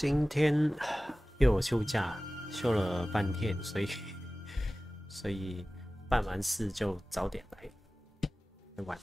今天又有休假，休了半天，所以办完事就早点来玩。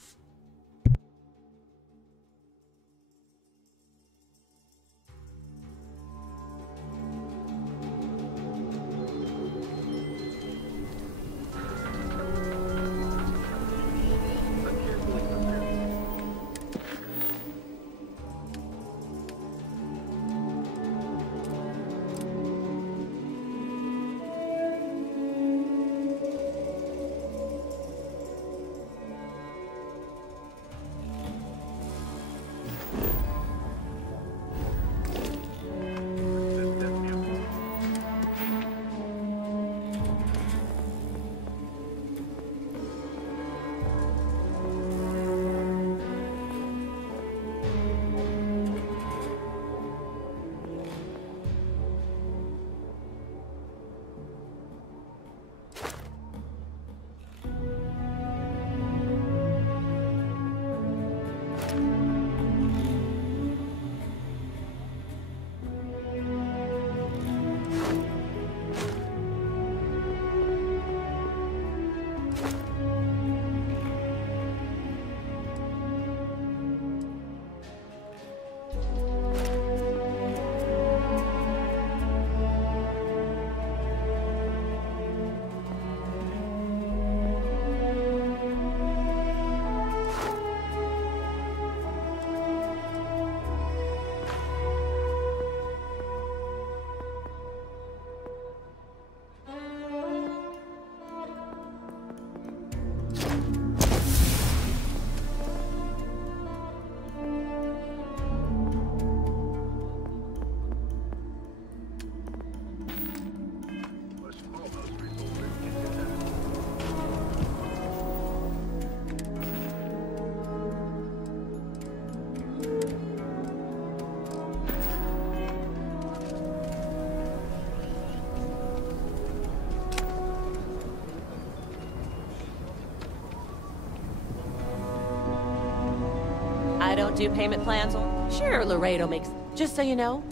I don't do payment plans. Sure, Laredo makes. Just so you know.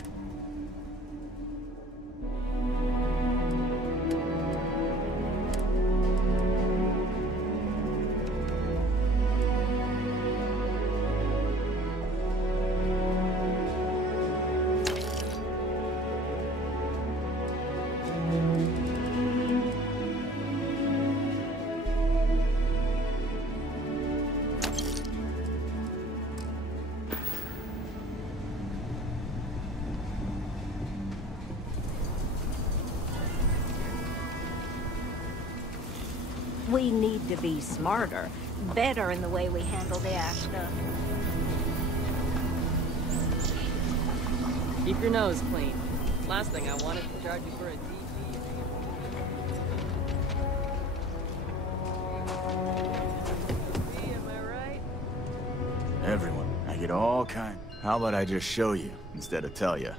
We need to be smarter, better in the way we handle the ash stuff. Keep your nose clean. Last thing I wanted to charge you for a DP. Am I right? Everyone, I get all kinds. How about I just show you instead of tell you?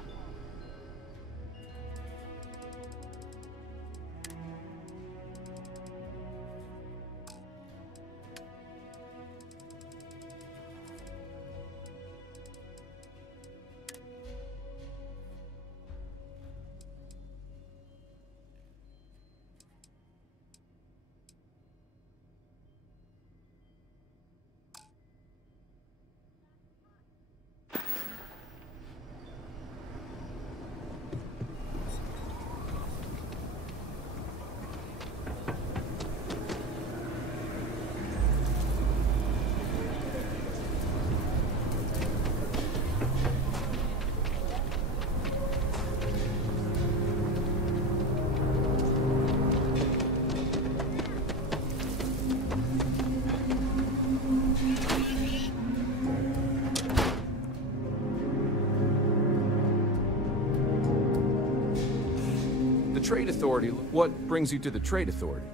Trade Authority. What brings you to the Trade Authority?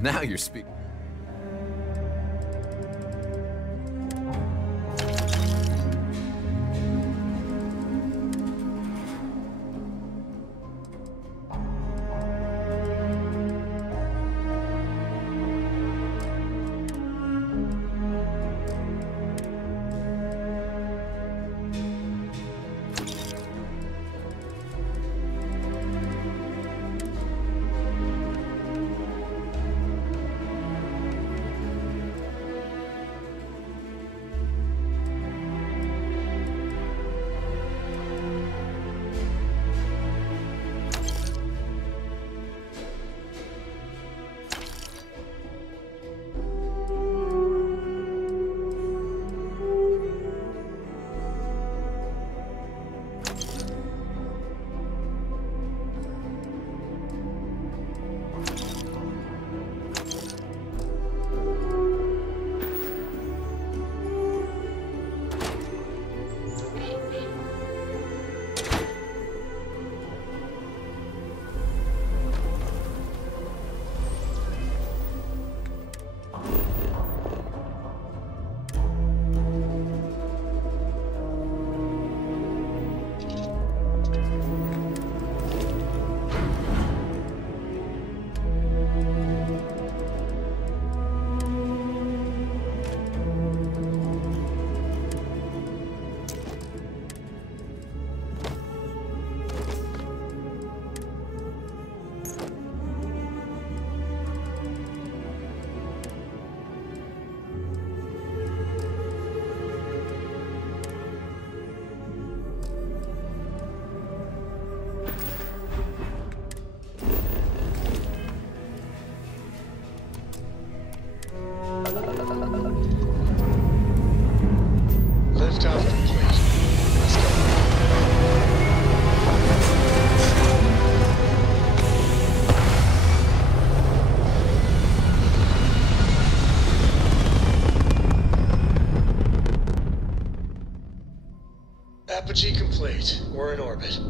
Now you're speaking. Apogee complete. We're in orbit.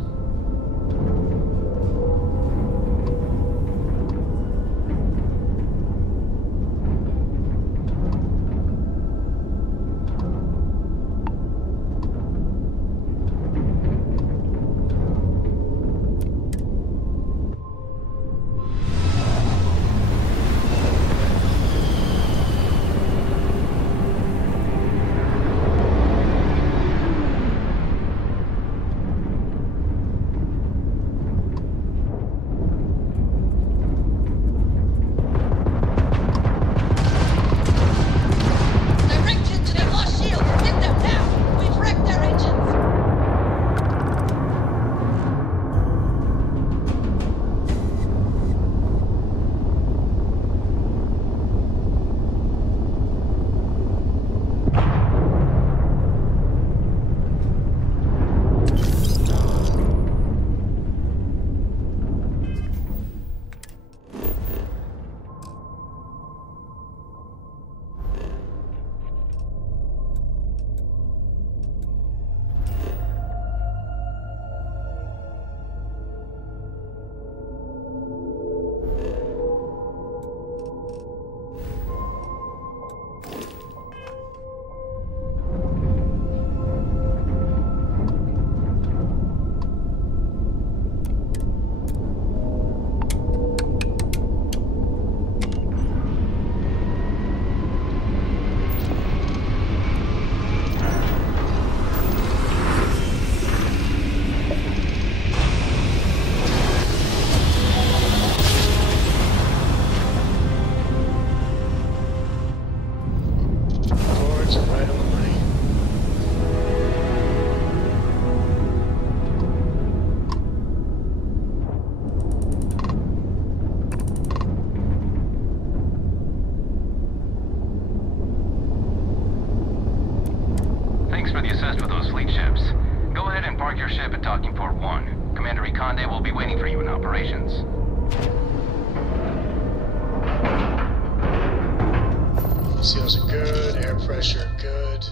Seals are good, air pressure good.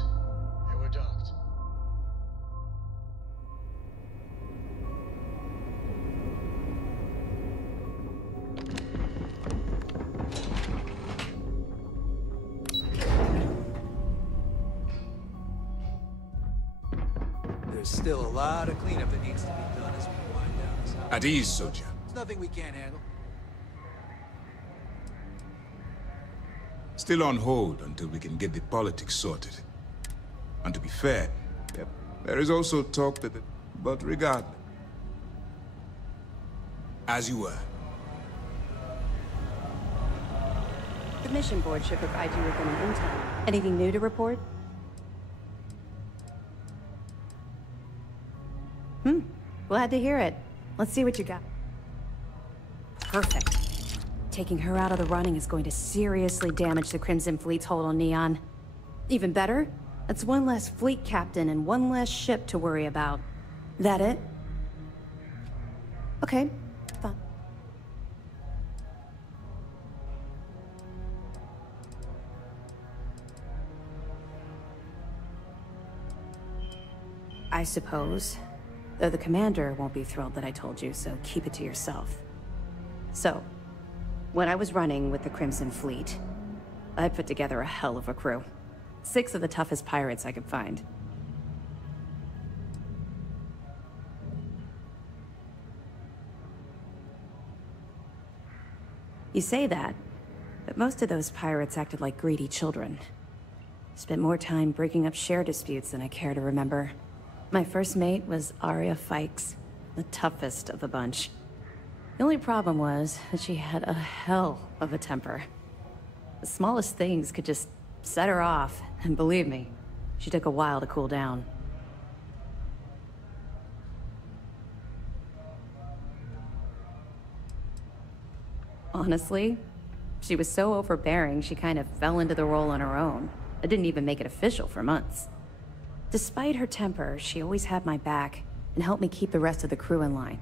And we're docked. There's still a lot of cleanup that needs to be done as we wind down this house. At ease, soldier. There's nothing we can't handle. Still on hold until we can get the politics sorted. And to be fair, there is also talk that... But regardless. As you were. The mission board should provide you with an intel. Anything new to report? Glad to hear it. Let's see what you got. Perfect. Taking her out of the running is going to seriously damage the Crimson Fleet's hold on Neon. Even better, that's one less fleet captain and one less ship to worry about. That it? Okay, fine. I suppose. Though the commander won't be thrilled that I told you, so keep it to yourself. So, when I was running with the Crimson Fleet, I put together a hell of a crew. 6 of the toughest pirates I could find. You say that, but most of those pirates acted like greedy children. Spent more time breaking up share disputes than I care to remember. My first mate was Arya Fikes, the toughest of the bunch. The only problem was that she had a hell of a temper. The smallest things could just set her off, and believe me, she took a while to cool down. Honestly, she was so overbearing she kind of fell into the role on her own. I didn't even make it official for months. Despite her temper, she always had my back and helped me keep the rest of the crew in line.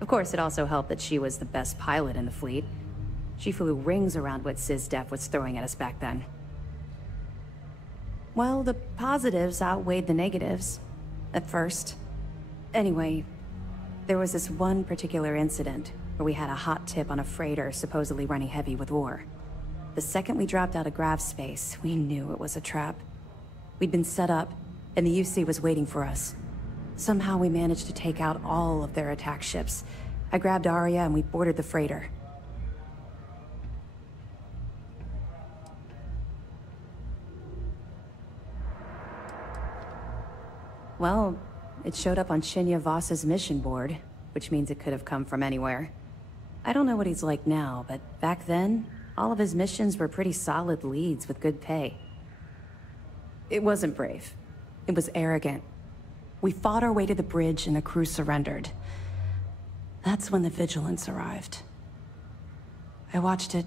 Of course, it also helped that she was the best pilot in the fleet. She flew rings around what SysDef was throwing at us back then. Well, the positives outweighed the negatives. At first, Anyway, there was this one particular incident where we had a hot tip on a freighter supposedly running heavy with ore. The second we dropped out of grav space, we knew it was a trap. We'd been set up, and the UC was waiting for us. Somehow we managed to take out all of their attack ships. I grabbed Arya and we boarded the freighter. Well, it showed up on Shinya Voss's mission board, which means it could have come from anywhere. I don't know what he's like now, but back then, all of his missions were pretty solid leads with good pay. It wasn't brave. It was arrogant. We fought our way to the bridge and the crew surrendered. That's when the Vigilance arrived. I watched it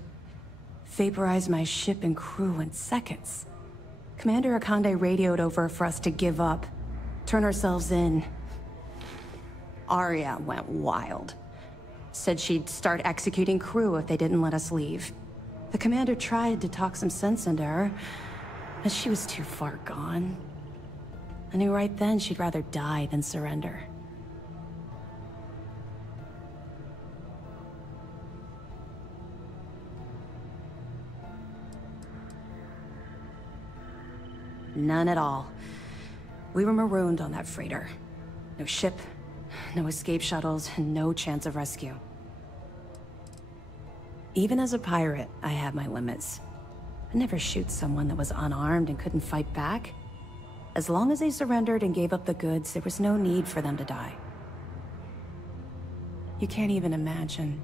vaporize my ship and crew in seconds. Commander Akande radioed over for us to give up, turn ourselves in. Arya went wild. Said she'd start executing crew if they didn't let us leave. The commander tried to talk some sense into her, but she was too far gone. I knew right then she'd rather die than surrender. None at all. We were marooned on that freighter. No ship, no escape shuttles, and no chance of rescue. Even as a pirate, I had my limits. I'd never shoot someone that was unarmed and couldn't fight back. As long as they surrendered and gave up the goods, there was no need for them to die. You can't even imagine.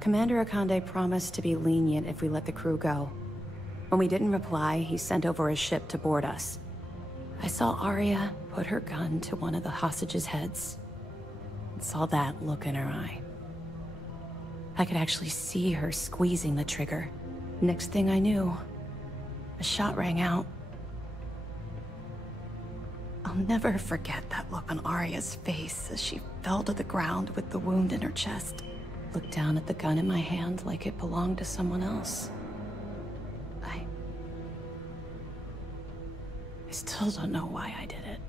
Commander Akande promised to be lenient if we let the crew go. When we didn't reply, he sent over a ship to board us. I saw Arya put her gun to one of the hostages' heads, and saw that look in her eye. I could actually see her squeezing the trigger. Next thing I knew, a shot rang out. I'll never forget that look on Arya's face as she fell to the ground with the wound in her chest. Looked down at the gun in my hand like it belonged to someone else. I still don't know why I did it.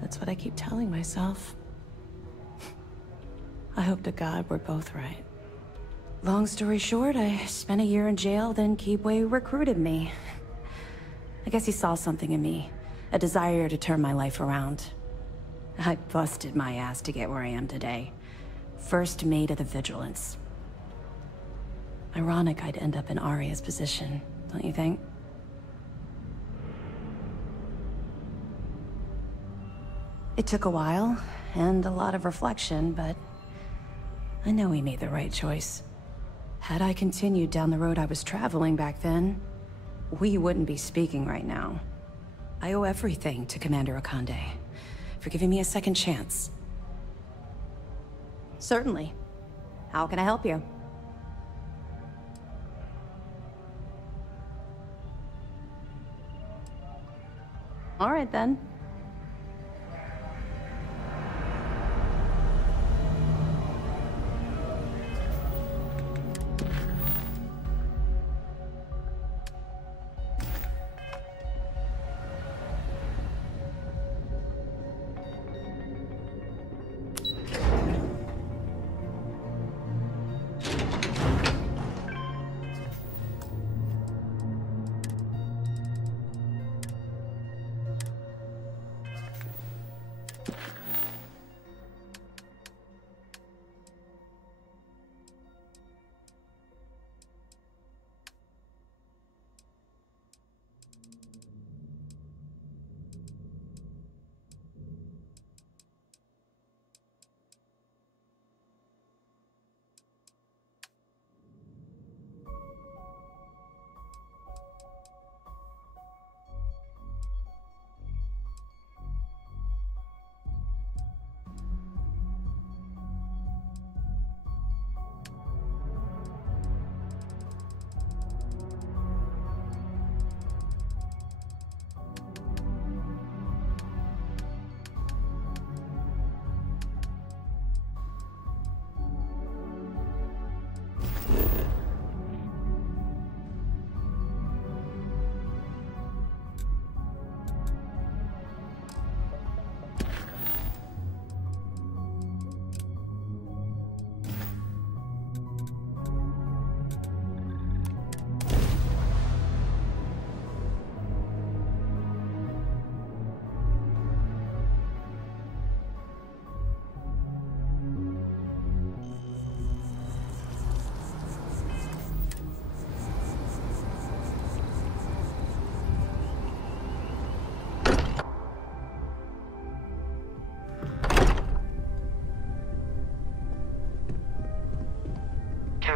That's what I keep telling myself. I hope to God we're both right. Long story short, I spent a year in jail, then Keebway recruited me. I guess he saw something in me, a desire to turn my life around. I busted my ass to get where I am today. First mate of the Vigilance. Ironic I'd end up in Arya's position, don't you think? It took a while, and a lot of reflection, but I know we made the right choice. Had I continued down the road I was traveling back then, we wouldn't be speaking right now. I owe everything to Commander Akande for giving me a second chance. Certainly. How can I help you? All right, then.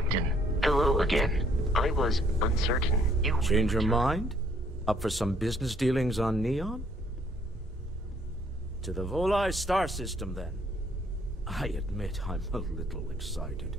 Captain, hello again. I was uncertain. You change your mind? Up for some business dealings on Neon? To the Volai star system, then. I admit I'm a little excited.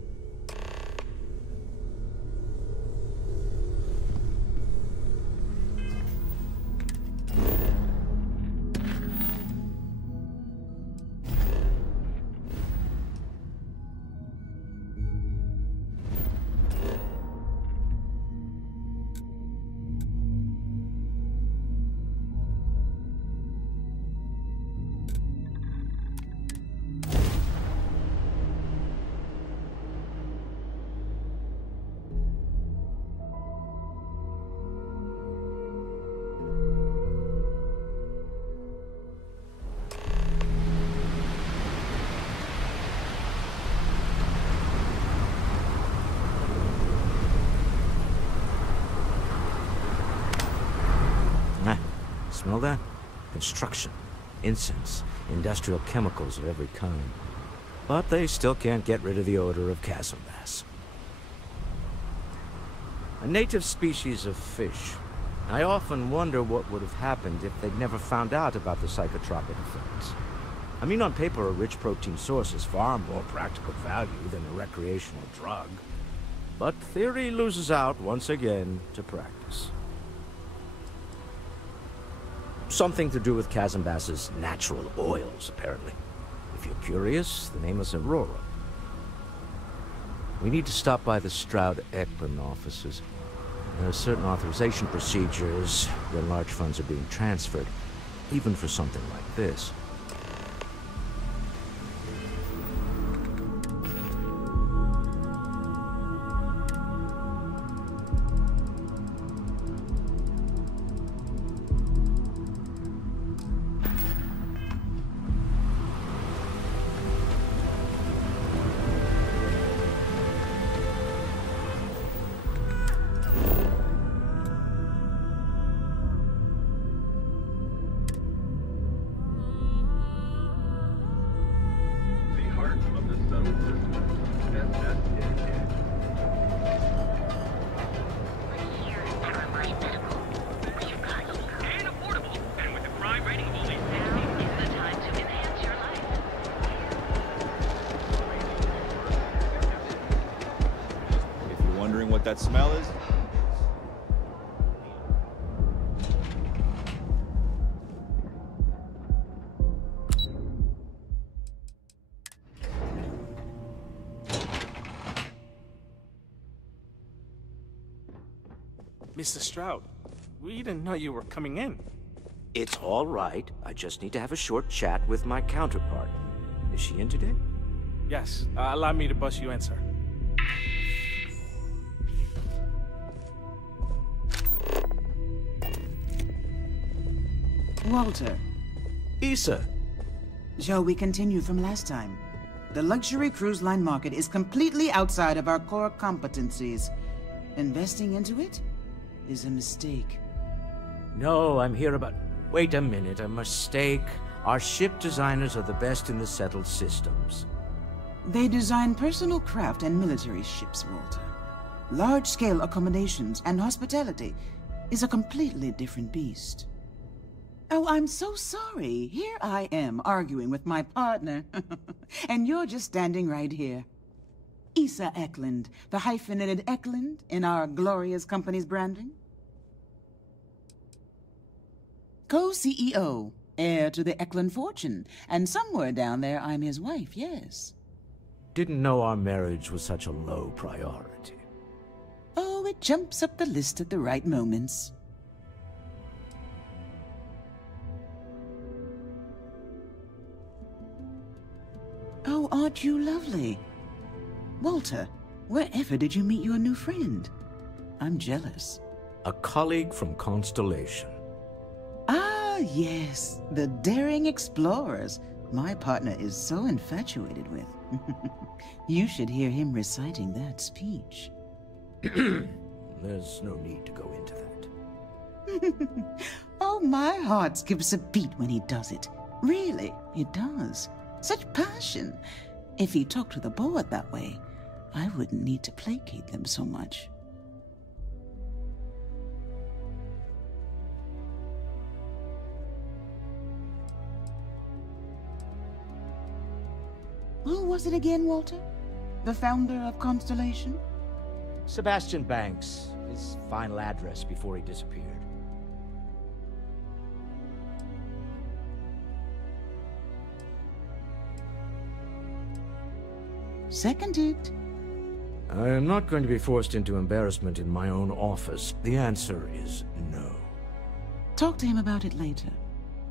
Smell that? Construction, incense, industrial chemicals of every kind. But they still can't get rid of the odor of chasm bass. A native species of fish. I often wonder what would have happened if they'd never found out about the psychotropic effects. I mean, on paper, a rich protein source is far more practical value than a recreational drug. But theory loses out once again to practice. Something to do with chasm bass's natural oils, apparently. If you're curious, the name is Aurora. We need to stop by the Stroud-Ekman offices. There are certain authorization procedures when large funds are being transferred, even for something like this. What that smell is? Mr. Stroud, we didn't know you were coming in. It's all right. I just need to have a short chat with my counterpart. Is she in today? Yes. Allow me to bust you in, sir. Walter. Issa. Shall we continue from last time? The luxury cruise line market is completely outside of our core competencies. Investing into it is a mistake. No, I'm here about... Wait a minute, a mistake. Our ship designers are the best in the settled systems. They design personal craft and military ships, Walter. Large-scale accommodations and hospitality is a completely different beast. Oh, I'm so sorry. Here I am arguing with my partner. And you're just standing right here. Issa Eklund, the hyphenated Eklund in our glorious company's branding. Co-CEO, heir to the Eklund fortune. And somewhere down there, I'm his wife, yes. Didn't know our marriage was such a low priority. Oh, it jumps up the list at the right moments. Oh, aren't you lovely? Walter, wherever did you meet your new friend? I'm jealous. A colleague from Constellation. Ah, yes, the daring explorers my partner is so infatuated with. You should hear him reciting that speech. There's no need to go into that. Oh, my heart skips a beat when he does it. Really, it does. Such passion. If he talked to the board that way, I wouldn't need to placate them so much. Who was it again, Walter? The founder of Constellation? Sebastian Banks, his final address before he disappeared. Seconded. I am not going to be forced into embarrassment in my own office. The answer is no. Talk to him about it later.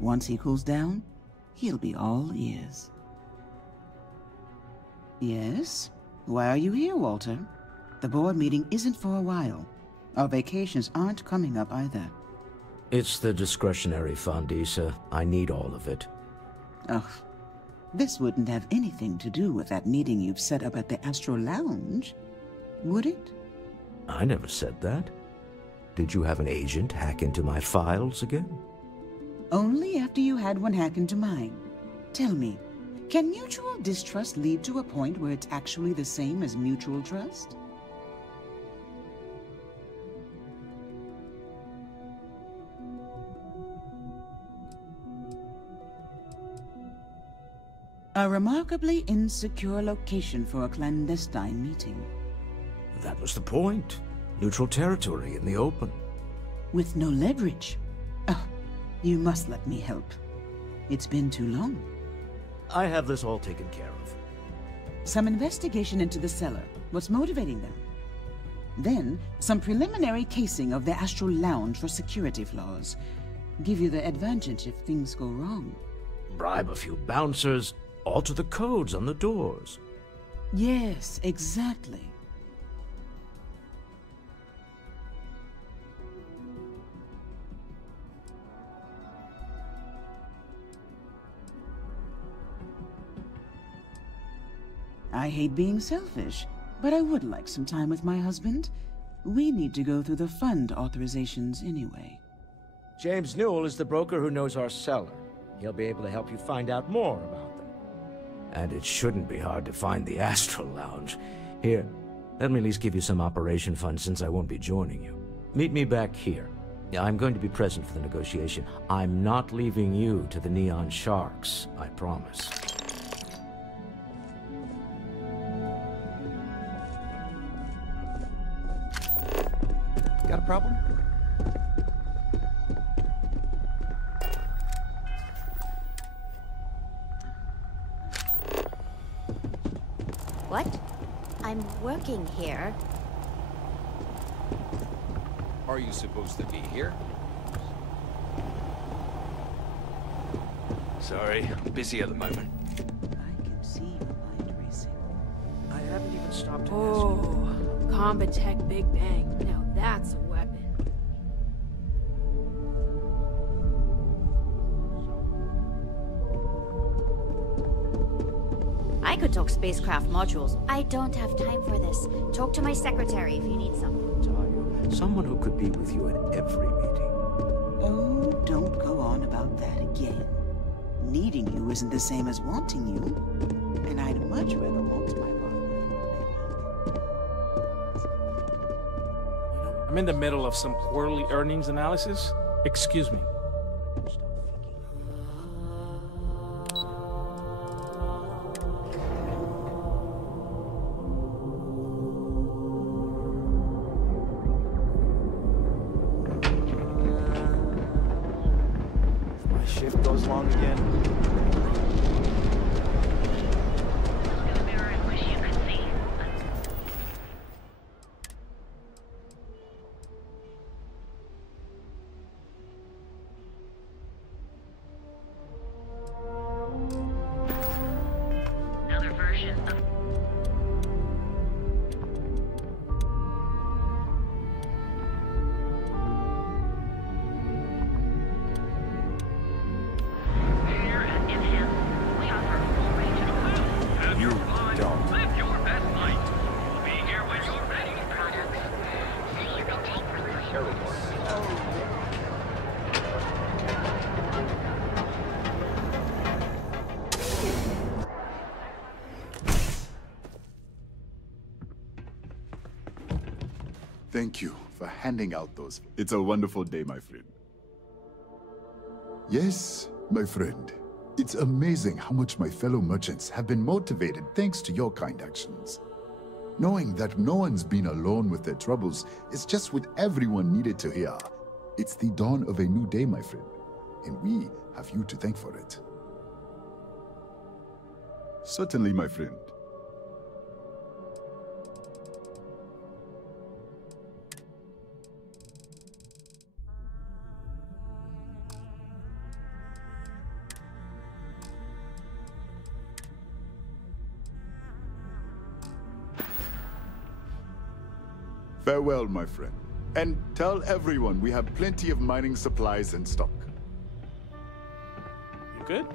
Once he cools down, he'll be all ears. Yes? Why are you here, Walter? The board meeting isn't for a while. Our vacations aren't coming up either. It's the discretionary fund, Issa. I need all of it. Ugh. This wouldn't have anything to do with that meeting you've set up at the Astro Lounge, would it? I never said that. Did you have an agent hack into my files again? Only after you had one hack into mine. Tell me, can mutual distrust lead to a point where it's actually the same as mutual trust? A remarkably insecure location for a clandestine meeting. That was the point. Neutral territory in the open. With no leverage. Oh, you must let me help. It's been too long. I have this all taken care of. Some investigation into the cellar. What's motivating them? Then, some preliminary casing of the Astral Lounge for security flaws. Give you the advantage if things go wrong. Bribe a few bouncers. Alter the codes on the doors. Yes, exactly. I hate being selfish, but I would like some time with my husband. We need to go through the fund authorizations anyway. James Newell is the broker who knows our cellar. He'll be able to help you find out more about them. And it shouldn't be hard to find the Astral Lounge. Here, let me at least give you some operation funds since I won't be joining you. Meet me back here. I'm going to be present for the negotiation. I'm not leaving you to the Neon Sharks, I promise. Got a problem? What? I'm working here. Are you supposed to be here? Sorry, I'm busy at the moment. I can see your mind racing. I haven't even stopped to Oh, Combat Tech Big Bang. Now that's a weapon. I could talk spacecraft modules. I don't have time for this. Talk to my secretary if you need some. Someone who could be with you at every meeting. Oh, don't go on about that again. Needing you isn't the same as wanting you. And I'd much rather want my partner. I'm in the middle of some quarterly earnings analysis. Excuse me. Shift goes long again. Another version of Thank you for handing out those. It's a wonderful day, my friend. Yes, my friend. It's amazing how much my fellow merchants have been motivated thanks to your kind actions. Knowing that no one's been alone with their troubles is just what everyone needed to hear. It's the dawn of a new day, my friend, and we have you to thank for it. Certainly, my friend. Farewell, my friend. And tell everyone we have plenty of mining supplies in stock. You good?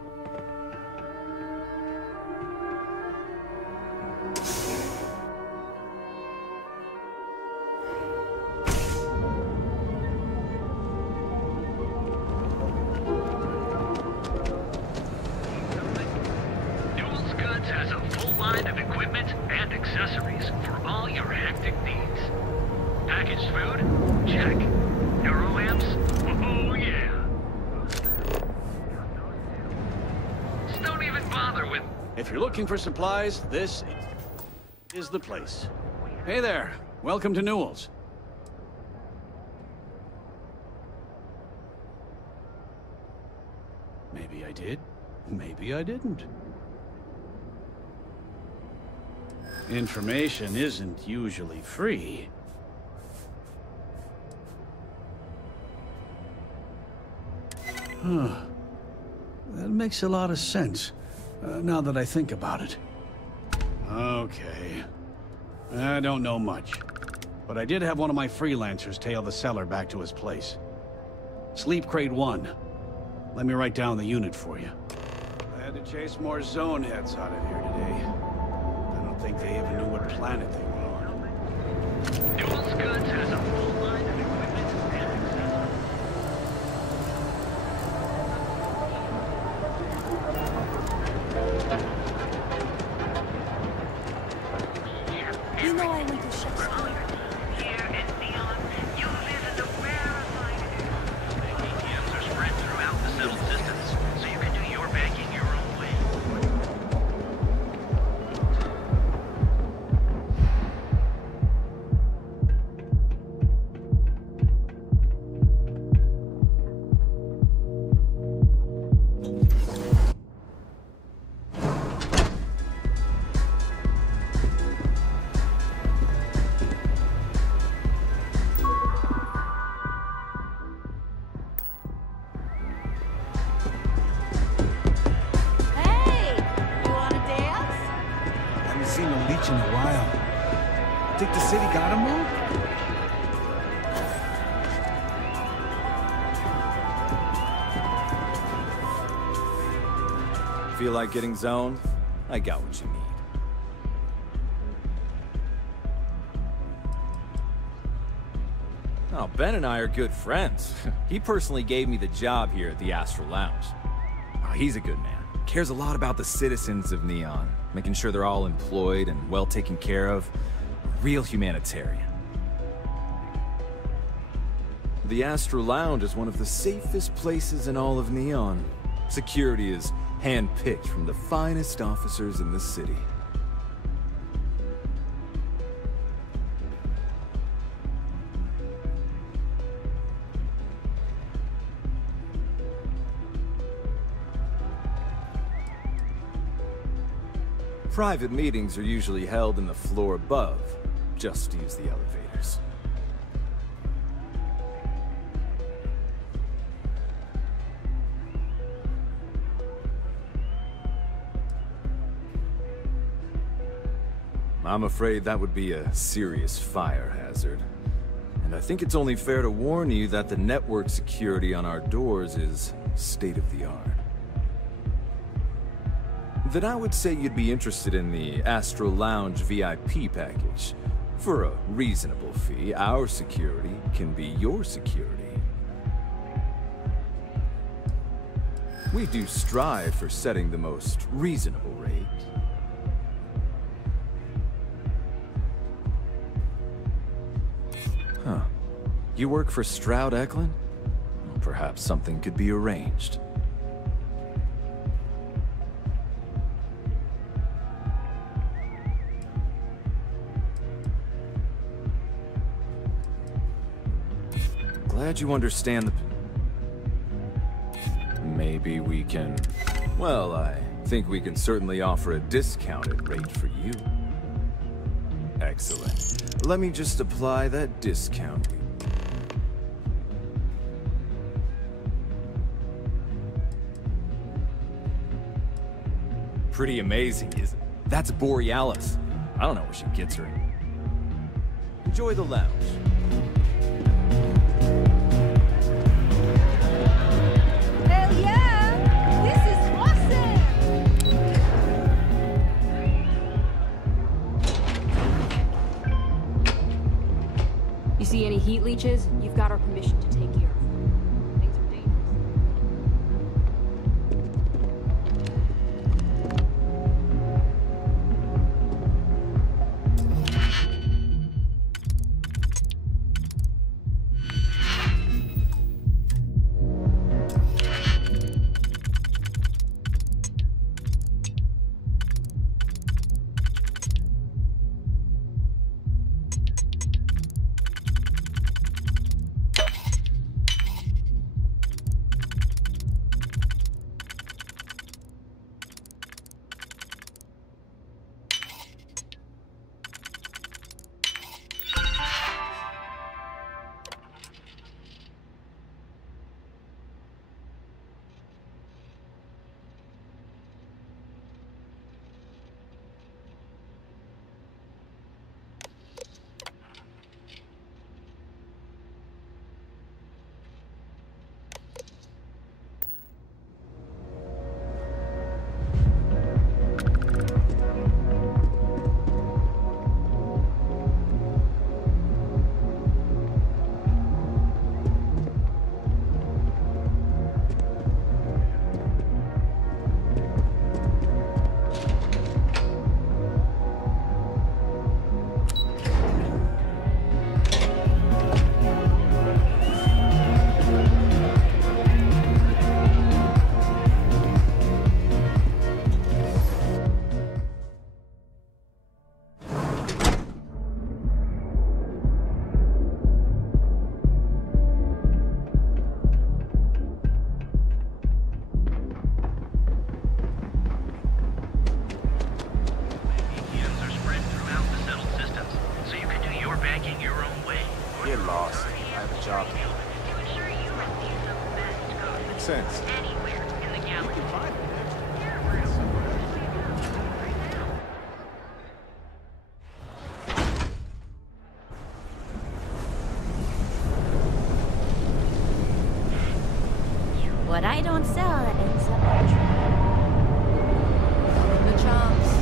Duels Goods has a full line of equipment and accessories for all your hectic needs. Packaged food? Check. Neuroamps? Oh yeah. Just don't even bother with... If you're looking for supplies, this is the place. Hey there. Welcome to Newell's. Maybe I did. Maybe I didn't. Information isn't usually free. Huh. That makes a lot of sense, now that I think about it. Okay. I don't know much, but I did have one of my freelancers tail the seller back to his place. Sleep Crate 1. Let me write down the unit for you. I had to chase more zone heads out of here today. I don't think they even knew what planet they were on. Duels Goods has a full line of equipment and accessories. You know I went to shop. Here in Neon, you live in the rarefied air. ATMs are spread throughout the settled systems, so you can do your banking your own way. Hey! You wanna dance? Haven't seen a leech in a while. Think the city got him all? Feel like getting zoned? I got what you need. Oh, Ben and I are good friends. He personally gave me the job here at the Astral Lounge. Oh, he's a good man. Cares a lot about the citizens of Neon, making sure they're all employed and well taken care of. Real humanitarian. The Astral Lounge is one of the safest places in all of Neon. Security is hand-picked from the finest officers in the city. Private meetings are usually held in the floor above. Just use the elevators. I'm afraid that would be a serious fire hazard. And I think it's only fair to warn you that the network security on our doors is state-of-the-art. Then I would say you'd be interested in the Astral Lounge VIP package. For a reasonable fee, our security can be your security. We do strive for setting the most reasonable rate. Huh. You work for Stroud Eklund? Well, perhaps something could be arranged. Glad you understand the... Maybe we can... Well, I think we can certainly offer a discounted rate for you. Excellent. Let me just apply that discount. Pretty amazing, isn't it? That's Borealis. I don't know where she gets her. Enjoy the lounge. Hell yeah! This is awesome! You see any heat leeches? You've got our permission to take care of them. Things are dangerous. What I don't sell ends up on the chunks.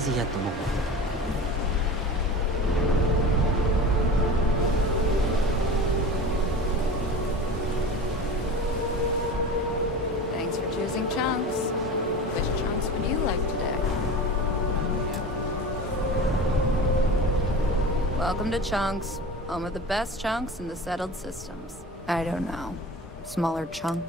busy at the moment. Thanks for choosing Chunks. Which chunks would you like today? Welcome to Chunks, home of the best chunks in the settled systems. I don't know. Smaller chunk?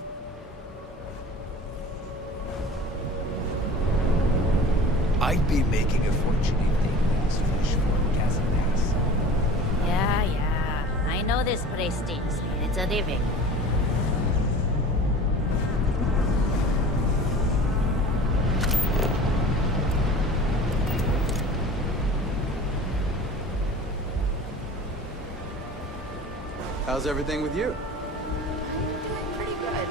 I'd be making a fortune if they use fish for Casamance. Yeah. I know this place stinks, and it's a living. How's everything with you? I'm doing pretty good.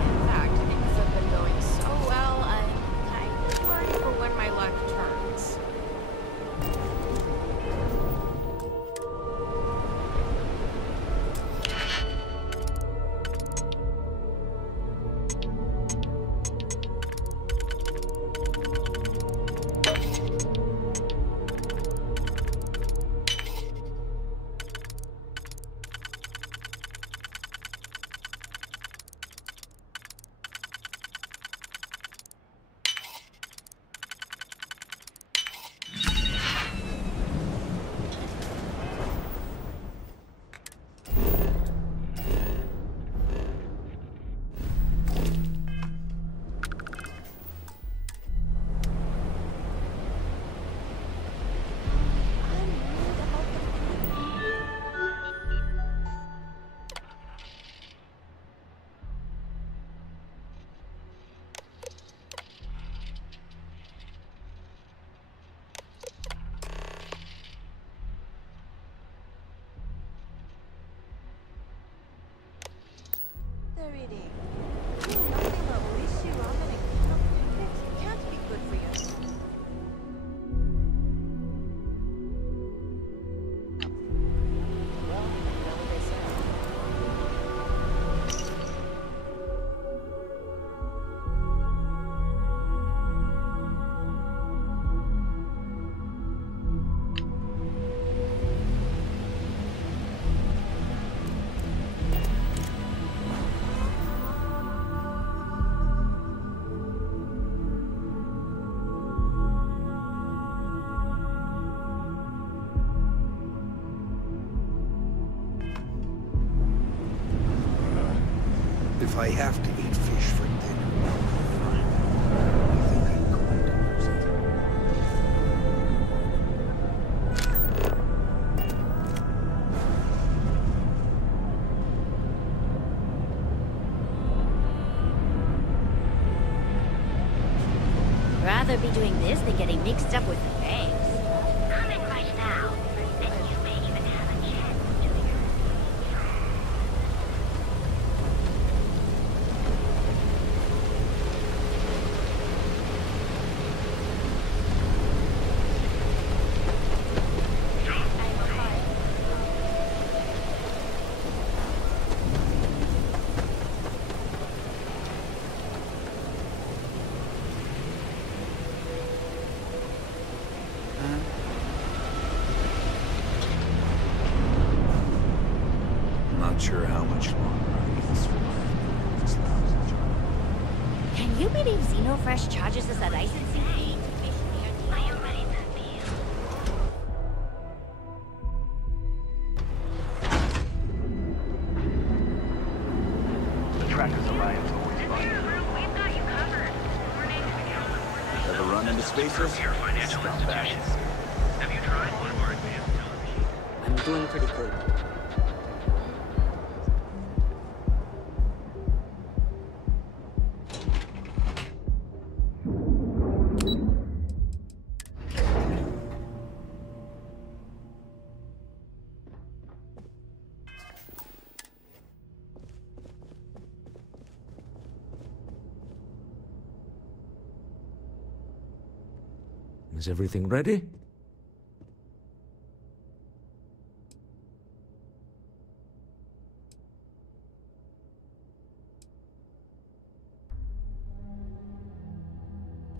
In fact, things have been going so well, I'm kind of worried for when my luck turns. They're eating. Nothing but oishi ramen and pancakes. It can't be good for you. Well, you know what they say. If I have to eat fish for dinner, fine. I think I'm going to lose it. Rather be doing this than getting mixed up with the banks. Come in right now, and you may even have a chance to your Not sure how much longer I can survive this lousy job. Can you believe Xenofresh charges us a licensing fee? Are you ready to deal? The Trackers Alliance always We've got you covered. Ever run into spacers? Your financial institutions. Have you tried one of our advanced television? I'm doing pretty good. Is everything ready?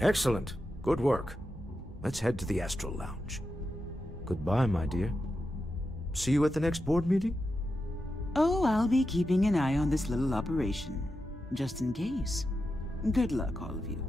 Excellent. Good work. Let's head to the Astral Lounge. Goodbye, my dear. See you at the next board meeting? Oh, I'll be keeping an eye on this little operation, just in case. Good luck, all of you.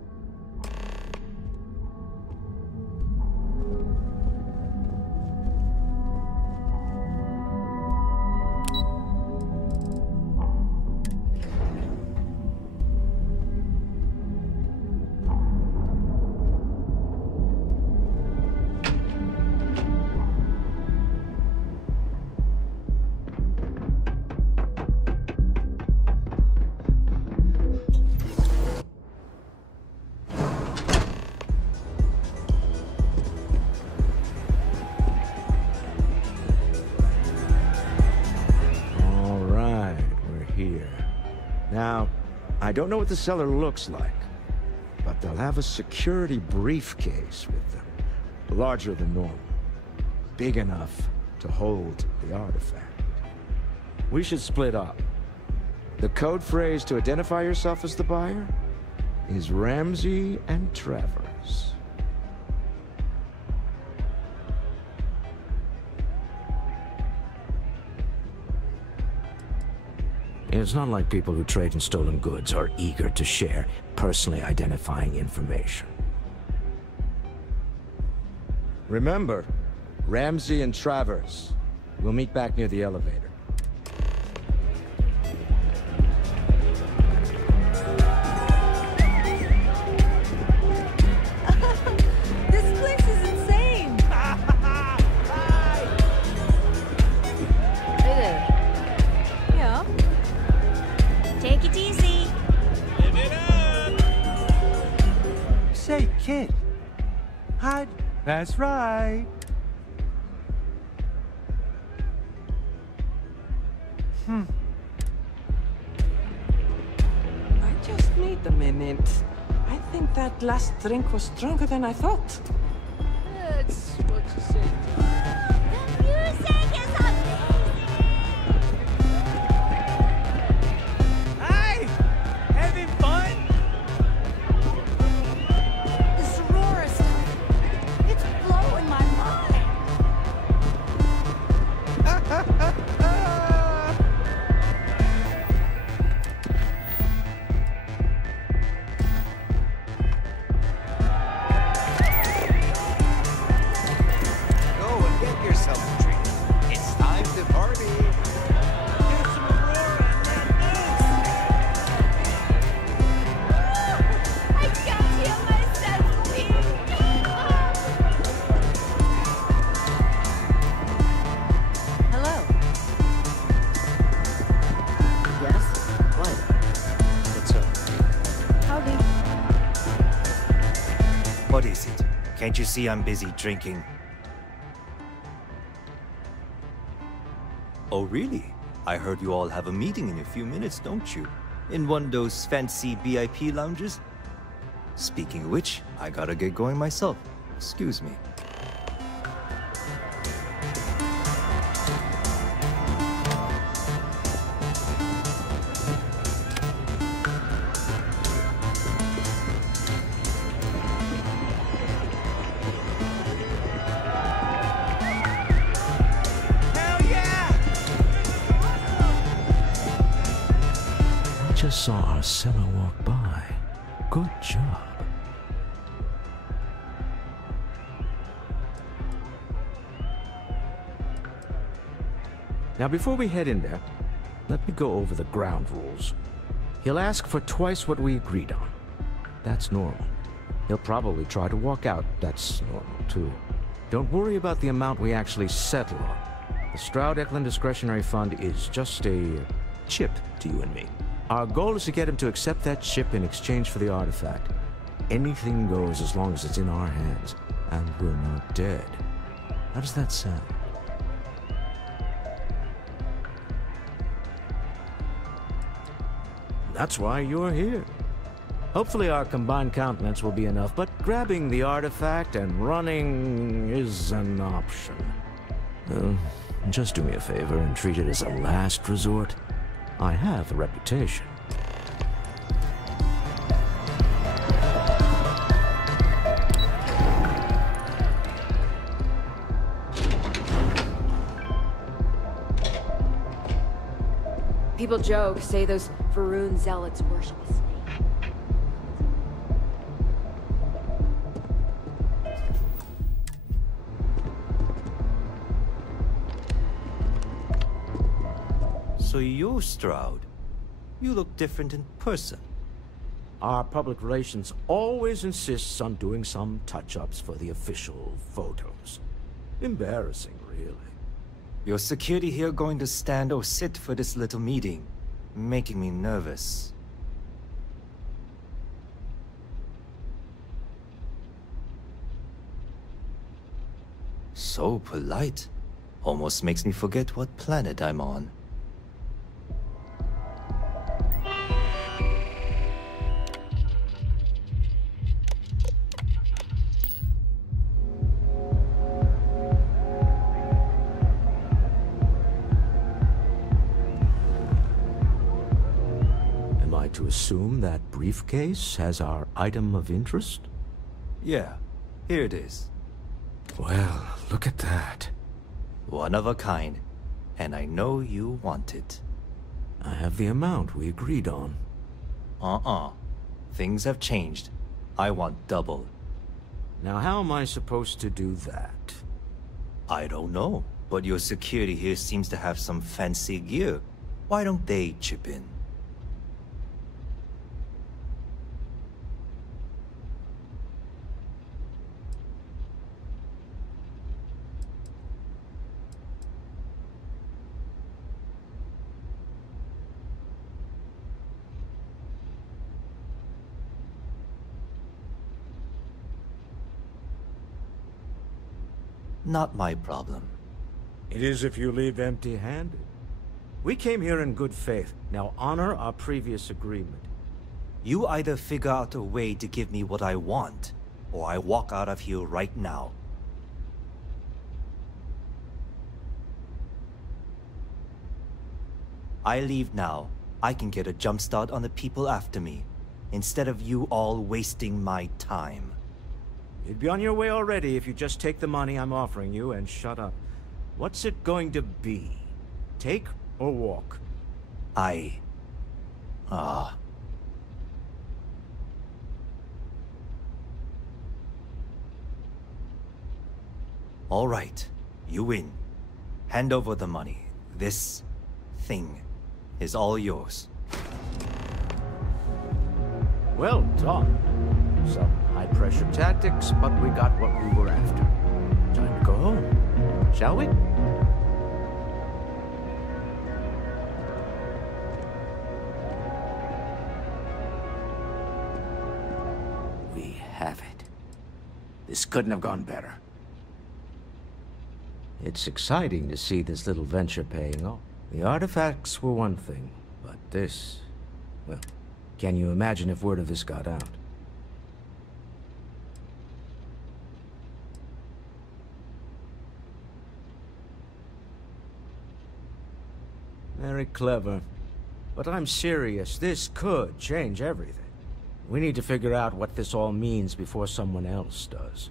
Now, I don't know what the cellar looks like, but they'll have a security briefcase with them, larger than normal, big enough to hold the artifact. We should split up. The code phrase to identify yourself as the buyer is Ramsey and Travers. It's not like people who trade in stolen goods are eager to share personally identifying information. Remember, Ramsey and Travers. We'll meet back near the elevator. This place is insane! Hey there. Yeah? Take it easy. Live it up! Say, kid. Hide. That's right. I just need a minute. I think that last drink was stronger than I thought. That's what you say. Music is amazing! Hi! Having fun? This Aurora stuff, it's blowing my mind. Go and get yourself a drink. It's time to party. Get some Aurora and I can't hear myself speak. Hello. Yes? What? What's up? Howdy. What is it? Can't you see I'm busy drinking? Oh, really? I heard you all have a meeting in a few minutes, don't you? In one of those fancy VIP lounges? Speaking of which, I gotta get going myself. Excuse me. I just saw our seller walk by. Good job. Now, before we head in there, let me go over the ground rules. He'll ask for twice what we agreed on. That's normal. He'll probably try to walk out. That's normal, too. Don't worry about the amount we actually settle on. The Stroud-Eklund Discretionary Fund is just a chip to you and me. Our goal is to get him to accept that chip in exchange for the artifact. Anything goes as long as it's in our hands, and we're not dead. How does that sound? That's why you're here. Hopefully our combined countenance will be enough, but grabbing the artifact and running is an option. Just do me a favor and treat it as a last resort. I have a reputation. People joke, say those Varun zealots worship a snake. So you're Stroud. You look different in person. Our public relations always insists on doing some touch-ups for the official photos. Embarrassing, really. Your security here going to stand or sit for this little meeting, making me nervous. So polite. Almost makes me forget what planet I'm on. I to assume that briefcase has our item of interest? Yeah, here it is. Well, look at that. One of a kind, and I know you want it. I have the amount we agreed on. Things have changed. I want double. Now how am I supposed to do that? I don't know, but your security here seems to have some fancy gear. Why don't they chip in? Not my problem. It is if you leave empty-handed. We came here in good faith. Now honor our previous agreement. You either figure out a way to give me what I want, or I walk out of here right now. I leave now. I can get a jump start on the people after me, instead of you all wasting my time. You'd be on your way already if you just take the money I'm offering you and shut up. What's it going to be? Take or walk? All right, you win. Hand over the money. This thing is all yours. Well done. Some high-pressure tactics, but we got what we were after. Time to go home, shall we? We have it. This couldn't have gone better. It's exciting to see this little venture paying off. The artifacts were one thing, but this... well, can you imagine if word of this got out? Very clever. But I'm serious. This could change everything. We need to figure out what this all means before someone else does.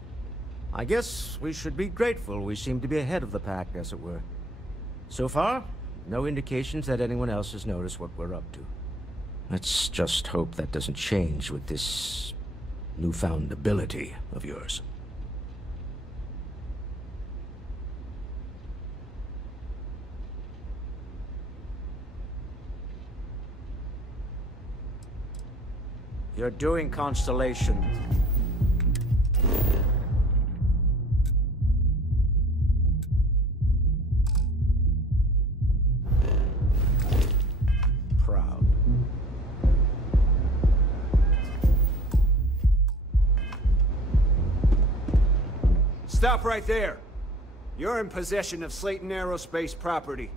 I guess we should be grateful we seem to be ahead of the pack, as it were. So far, no indications that anyone else has noticed what we're up to. Let's just hope that doesn't change with this newfound ability of yours. You're doing Constellation. Proud. Stop right there. You're in possession of Slayton Aerospace property.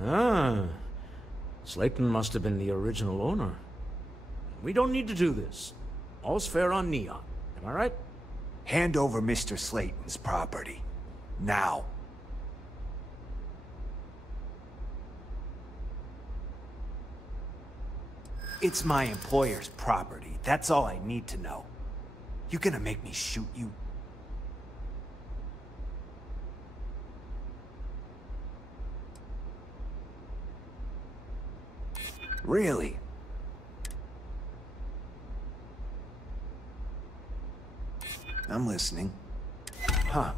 Ah. Slayton must have been the original owner. We don't need to do this. All's fair on Neon. Am I right? Hand over Mr. Slayton's property. Now. It's my employer's property. That's all I need to know. You gonna make me shoot you? Really? I'm listening. Huh.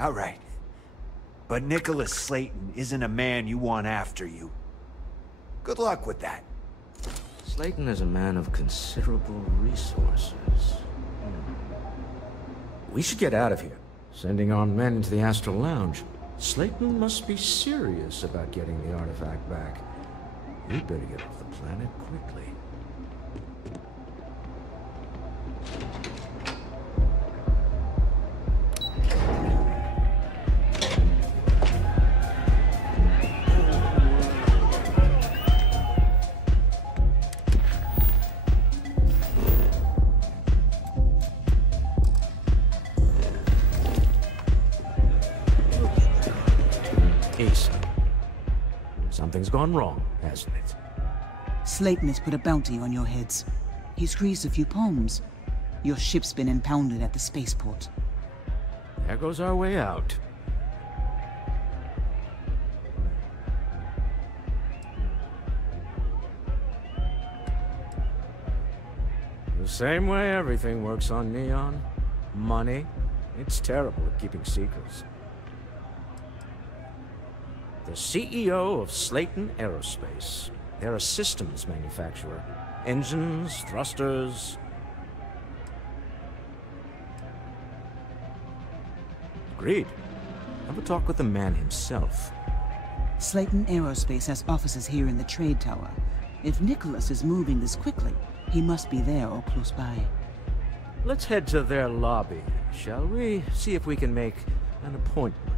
All right. But Nicholas Slayton isn't a man you want after you. Good luck with that. Slayton is a man of considerable resources. We should get out of here. Sending armed men into the Astral Lounge. Slayton must be serious about getting the artifact back. We'd better get off the planet quickly. Something's gone wrong, hasn't it? Slayton has put a bounty on your heads. He squeezed a few palms. Your ship's been impounded at the spaceport. There goes our way out. The same way everything works on Neon. Money. It's terrible at keeping secrets. The CEO of Slayton Aerospace. They're a systems manufacturer. Engines, thrusters. Agreed. Have a talk with the man himself. Slayton Aerospace has offices here in the trade tower. If Nicholas is moving this quickly, he must be there or close by. Let's head to their lobby, shall we? See if we can make an appointment.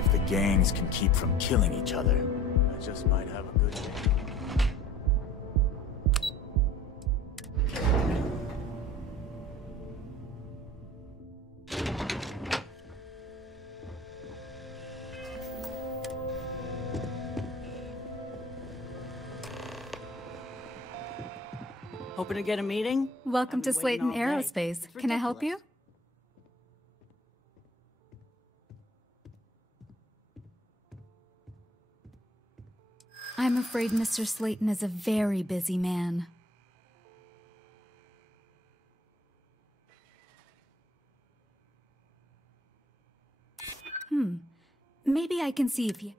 If the gangs can keep from killing each other, I just might have a good day. Hoping to get a meeting? Welcome to Slayton Aerospace. Can I help you? I'm afraid Mr. Slayton is a very busy man. Maybe I can see if he...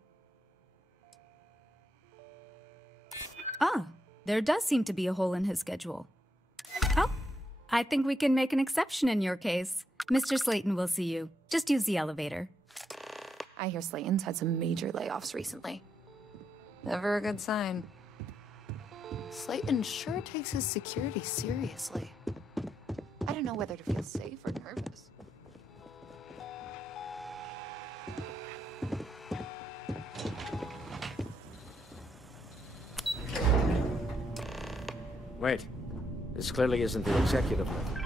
Ah, there does seem to be a hole in his schedule. Oh, I think we can make an exception in your case. Mr. Slayton will see you. Just use the elevator. I hear Slayton's had some major layoffs recently. Never a good sign. Slayton sure takes his security seriously. I don't know whether to feel safe or nervous. Wait. This clearly isn't the executive level.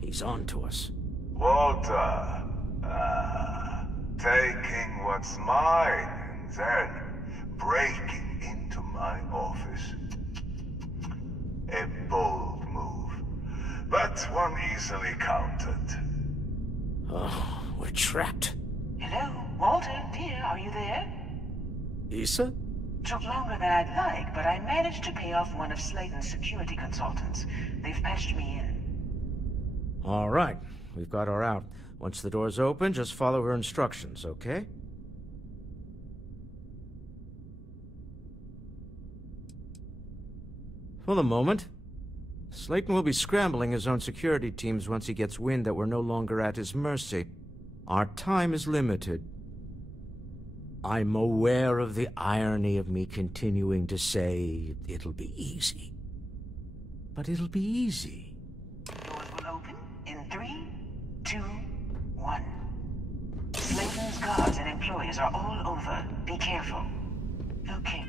He's on to us. Walter. Taking what's mine and then breaking into my office. A bold move, but one easily countered. Oh, we're trapped. Hello, Walter, dear, are you there? Issa? Took longer than I'd like, but I managed to pay off one of Slayton's security consultants. They've patched me in. All right, we've got her out. Once the door's open, just follow her instructions, okay? For the moment, Slayton will be scrambling his own security teams once he gets wind that we're no longer at his mercy. Our time is limited. I'm aware of the irony of me continuing to say it'll be easy. But it'll be easy. Doors will open in 3, 2, 1. Slayton's guards and employees are all over. Be careful. Okay.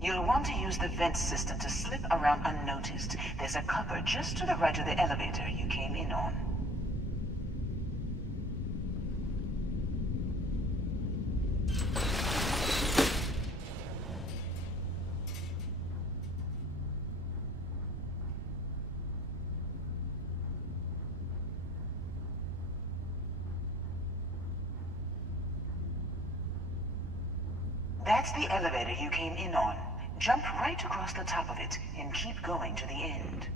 You'll want to use the vent system to slip around unnoticed. There's a cupboard just to the right of the elevator you came in on. That's the elevator you came in on. Jump right across the top of it and keep going to the end.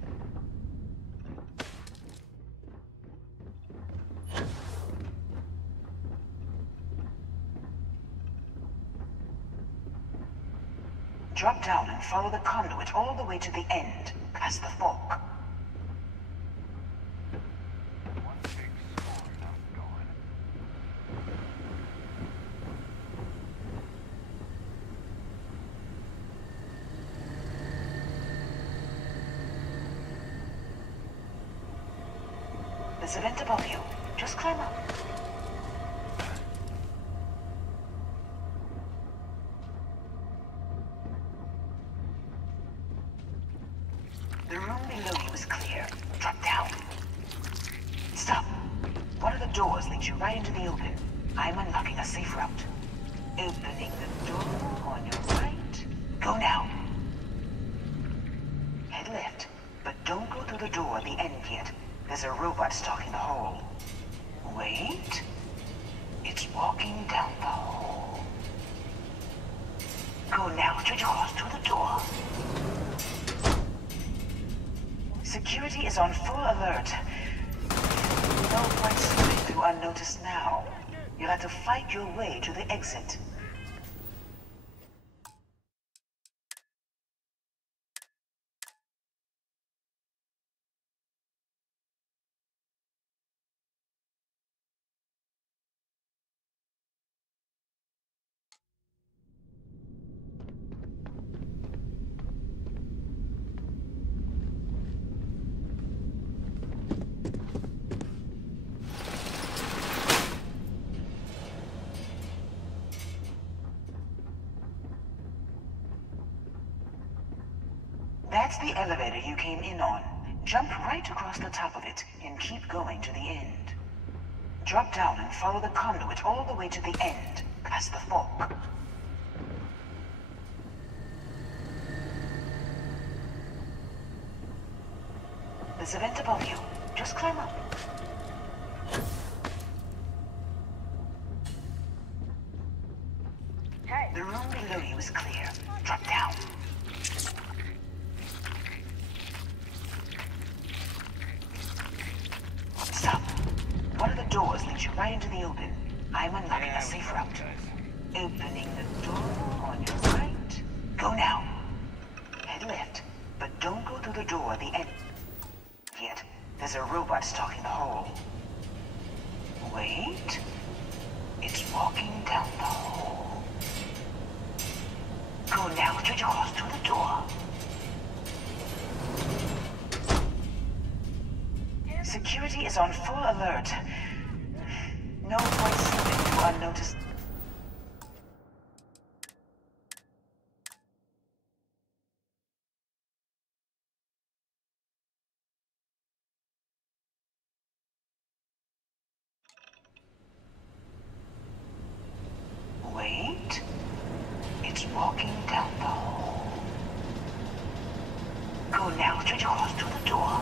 Drop down and follow the conduit all the way to the end, past the fork. There's a vent above you. Just climb up. doors leads you right into the open. I'm unlocking a safe route. Opening the door on your right. Go now. Head left, but don't go through the door at the end yet. There's a robot stalking the hall. Wait. It's walking down the hall. Go now, straight across to the door. Security is on full alert. No point slipping through unnoticed now. You'll have to fight your way to the exit. That's the elevator you came in on. Jump right across the top of it and keep going to the end. Drop down and follow the conduit all the way to the end, past the fork. There's a vent above you. Just climb up. The room below you is clear. Drop down. Stop. One of the doors leads you right into the open. I'm unlocking a safe route. Opening the door on your right. Go now. Head left, but don't go through the door at the end yet. There's a robot stalking the hall. Wait. It's walking down the hall. Go now, straight across to the door. Security is on full alert. No point slipping through unnoticed. Wait. It's walking down the hall. Go now, straight across to the door.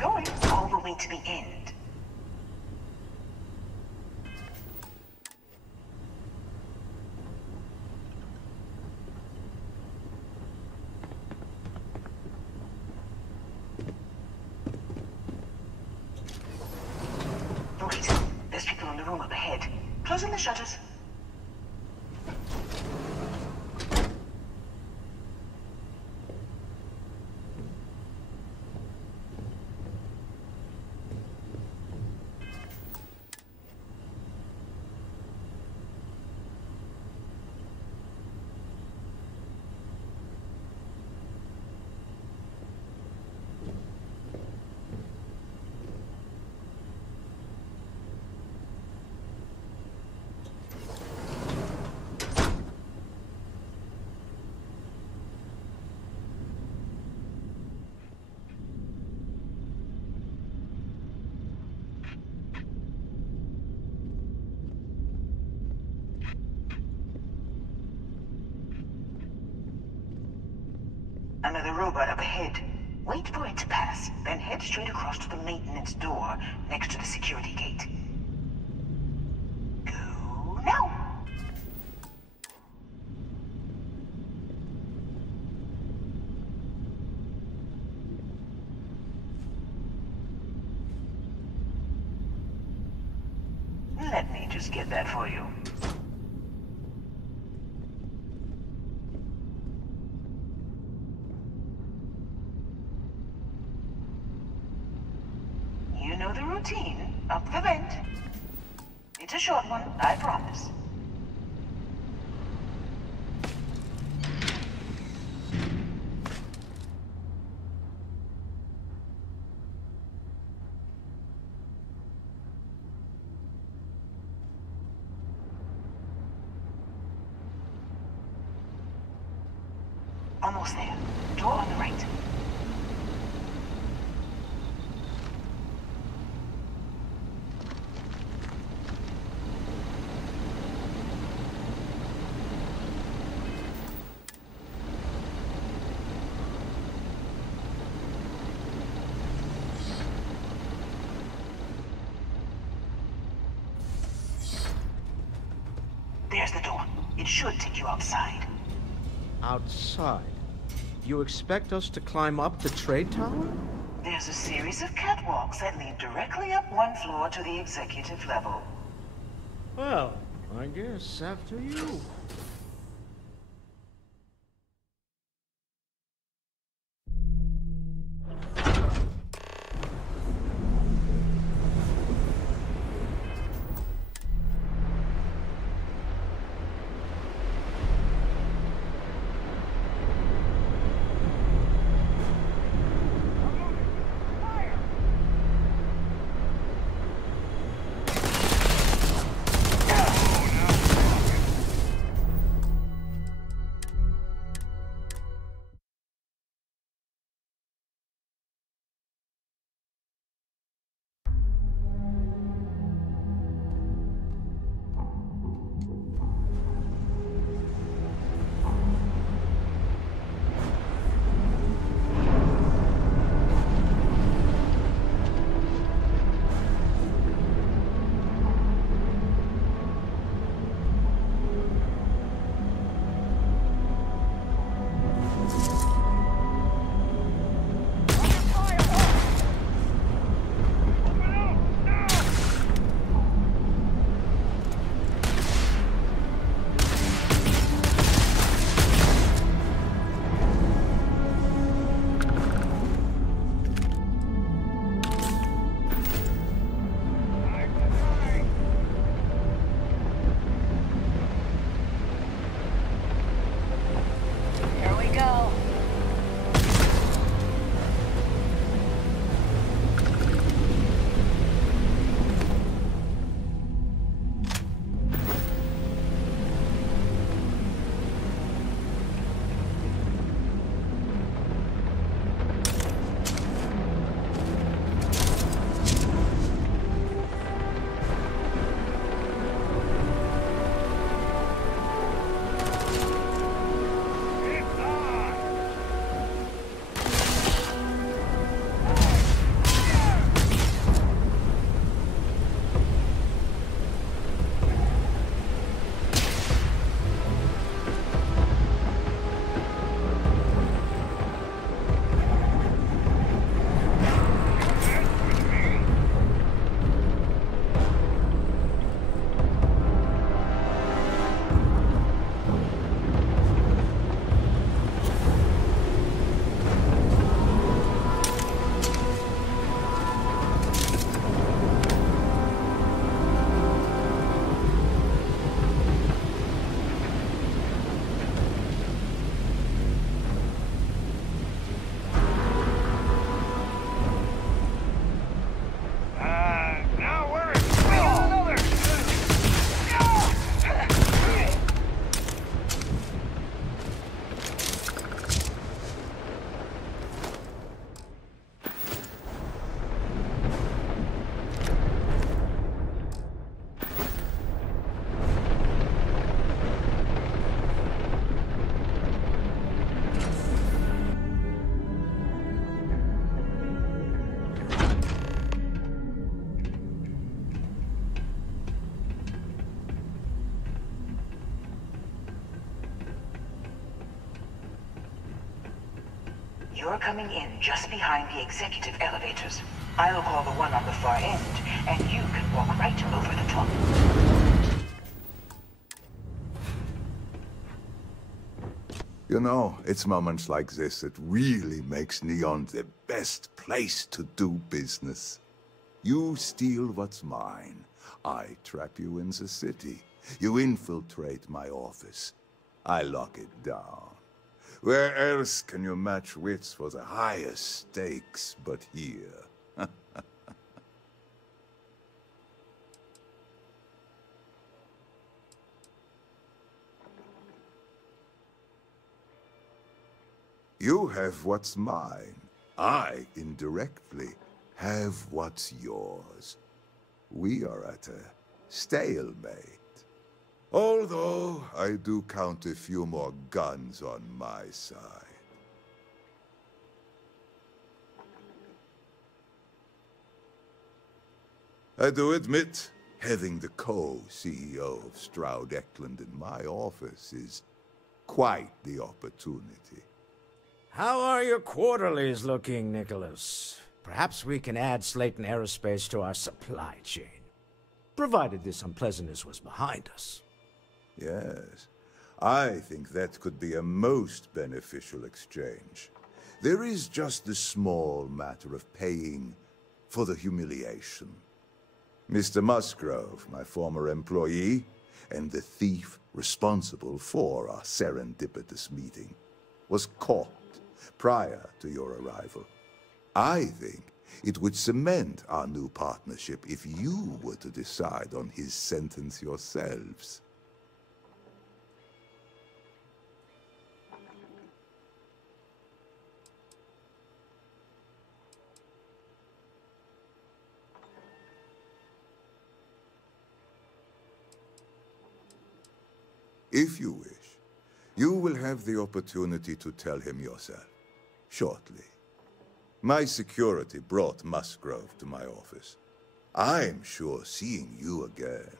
Going all the way to the end. Wait, there's people in the room up ahead. Closing the shutters. Another robot up ahead. Wait for it to pass, then head straight across to the maintenance door next to the security gate. Go now! Let me just get that for you. know the routine. Up the vent. It's a short one, I promise. Almost there. Door on the right. There's the door. It should take you outside. Outside? You expect us to climb up the trade tower? There's a series of catwalks that lead directly up one floor to the executive level. Well, I guess after you. You're coming in just behind the executive elevators. I'll call the one on the far end, and you can walk right over the top. You know, it's moments like this that really makes Neon the best place to do business. You steal what's mine. I trap you in the city. You infiltrate my office. I lock it down. Where else can you match wits for the highest stakes but here? You have what's mine. I, indirectly, have what's yours. We are at a stalemate. Although, I do count a few more guns on my side. I do admit, having the co-CEO of Stroud Eklund in my office is quite the opportunity. How are your quarterlies looking, Nicholas? Perhaps we can add Slayton Aerospace to our supply chain, provided this unpleasantness was behind us. Yes, I think that could be a most beneficial exchange. There is just the small matter of paying for the humiliation. Mr. Musgrove, my former employee, and the thief responsible for our serendipitous meeting, was caught prior to your arrival. I think it would cement our new partnership if you were to decide on his sentence yourselves. If you wish, you will have the opportunity to tell him yourself, shortly. My security brought Musgrove to my office. I'm sure seeing you again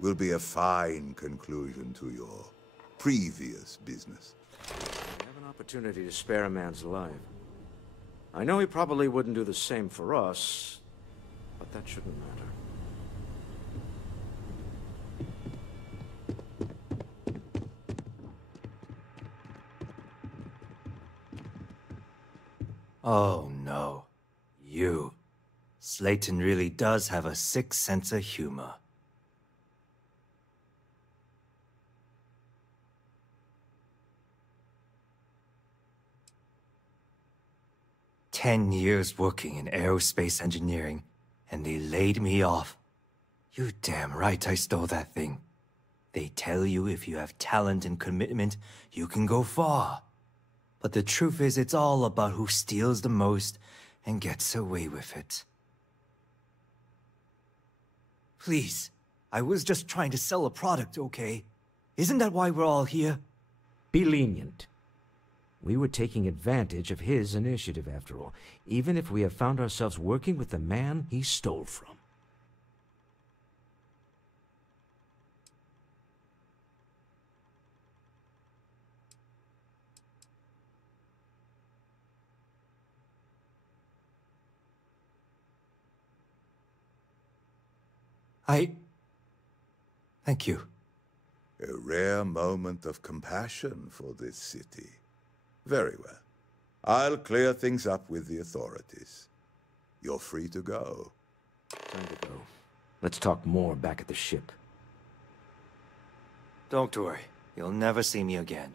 will be a fine conclusion to your previous business. We have an opportunity to spare a man's life. I know he probably wouldn't do the same for us, but that shouldn't matter. Oh no. You. Slayton really does have a sick sense of humor. "10 years working in aerospace engineering, and they laid me off. You damn right I stole that thing. They tell you if you have talent and commitment, you can go far. But the truth is, it's all about who steals the most and gets away with it. Please, I was just trying to sell a product, okay? Isn't that why we're all here?" Be lenient. We were taking advantage of his initiative, after all, even if we have found ourselves working with the man he stole from. Thank you. A rare moment of compassion for this city. Very well. I'll clear things up with the authorities. You're free to go. Time to go. Let's talk more back at the ship. Don't worry. You'll never see me again.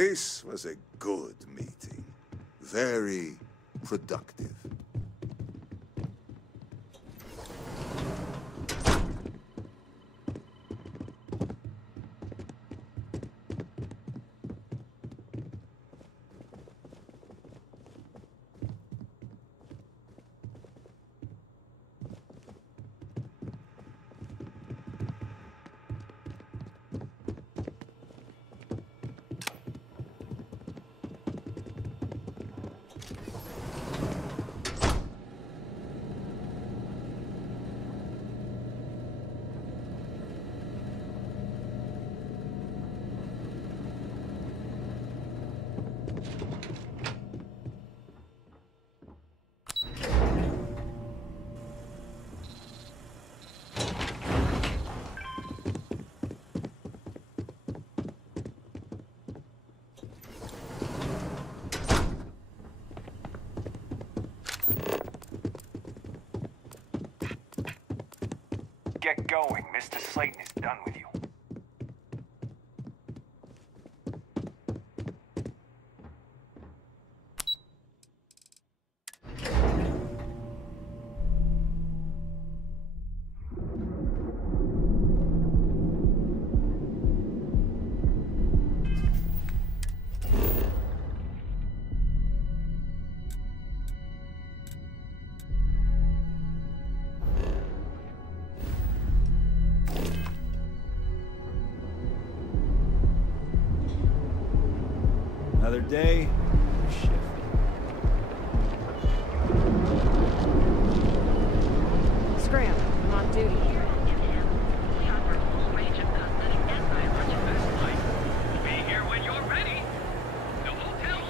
This was a good meeting. Very productive. Get going. Mr. Slayton is done with you. Another day, another shift. Scram, I'm on duty. Be here when you're ready. The hotel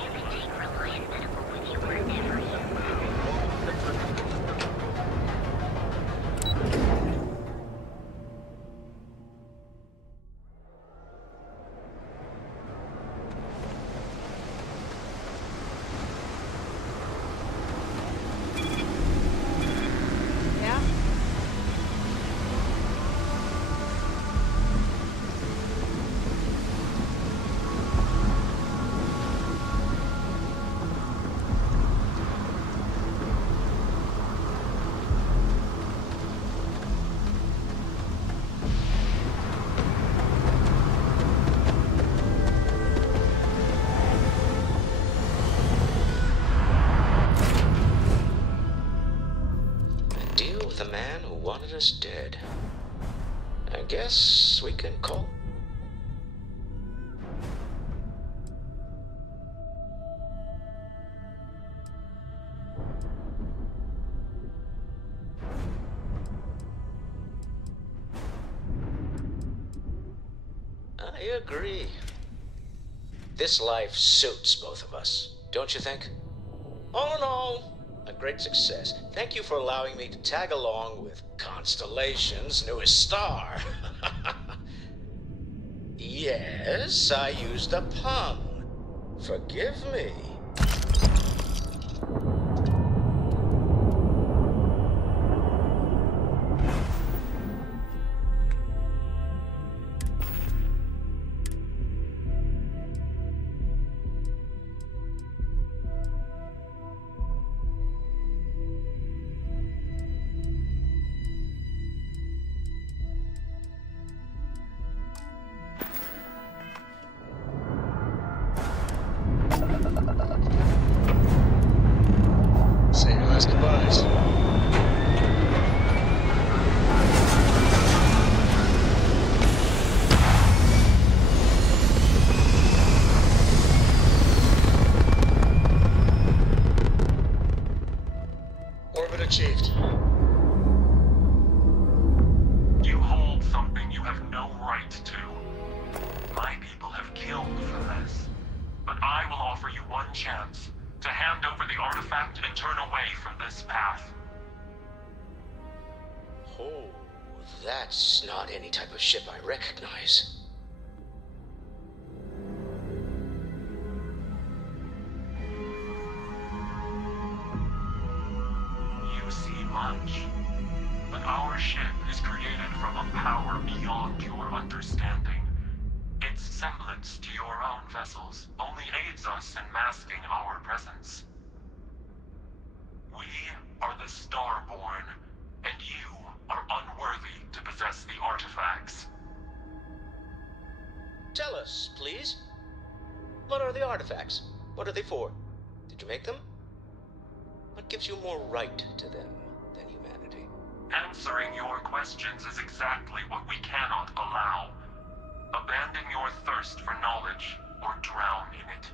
The man who wanted us dead. I guess we can call. I agree. This life suits both of us, don't you think? All in all, a great success. Thank you for allowing me to tag along with Constellation's newest star. Yes, I used a pun. Forgive me. Say your last goodbyes. Orbit achieved. You hold something you have no right to. My people have killed for this. But I will offer you one chance to hand over the artifact and turn away from this path. Oh, that's not any type of ship I recognize. You see much, but our ship is created from a power beyond your understanding. Its semblance to your own vessels only aids us in masking our presence. We are the Starborn, and you are unworthy to possess the artifacts. Tell us, please. What are the artifacts? What are they for? Did you make them? What gives you more right to them than humanity? Answering your questions is exactly what we cannot allow. Abandon your thirst for knowledge, or drown in it.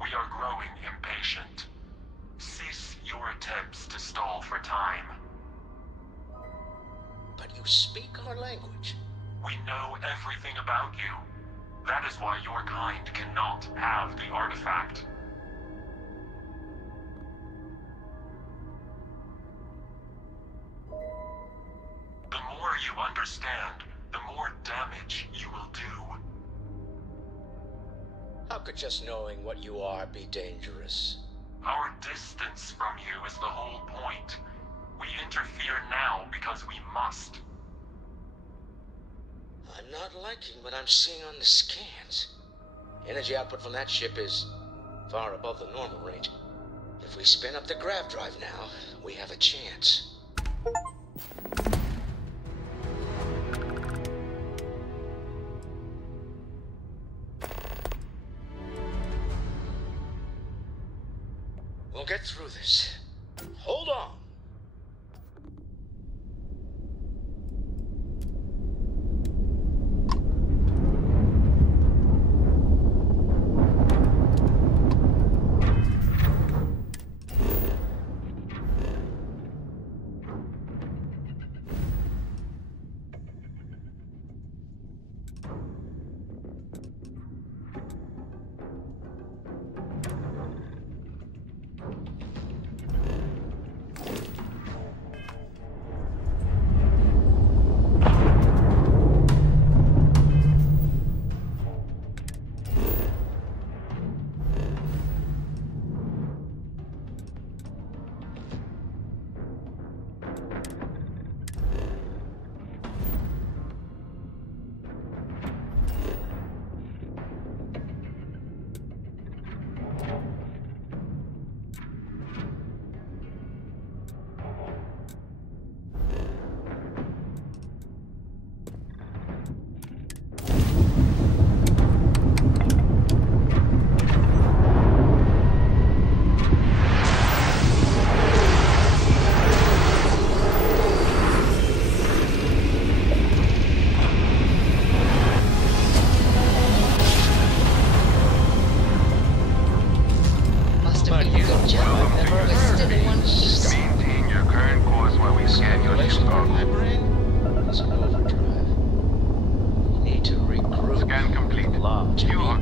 We are growing impatient. Cease your attempts to stall for time. But you speak our language. We know everything about you. That is why your kind cannot have the artifact. The more you understand, the more damage you will do. How could just knowing what you are be dangerous? Our distance from you is the whole point. We interfere now because we must. I'm not liking what I'm seeing on the scans. Energy output from that ship is far above the normal range. If we spin up the grav drive now, we have a chance. We'll get through this. Hold on. Maintain your current course while we scan your ship. My brain is in overdrive. We need to regroup. Scan complete. You are...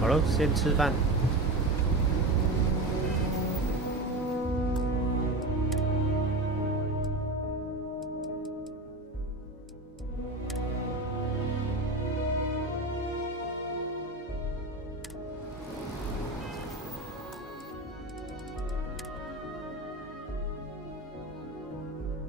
好了，先吃饭。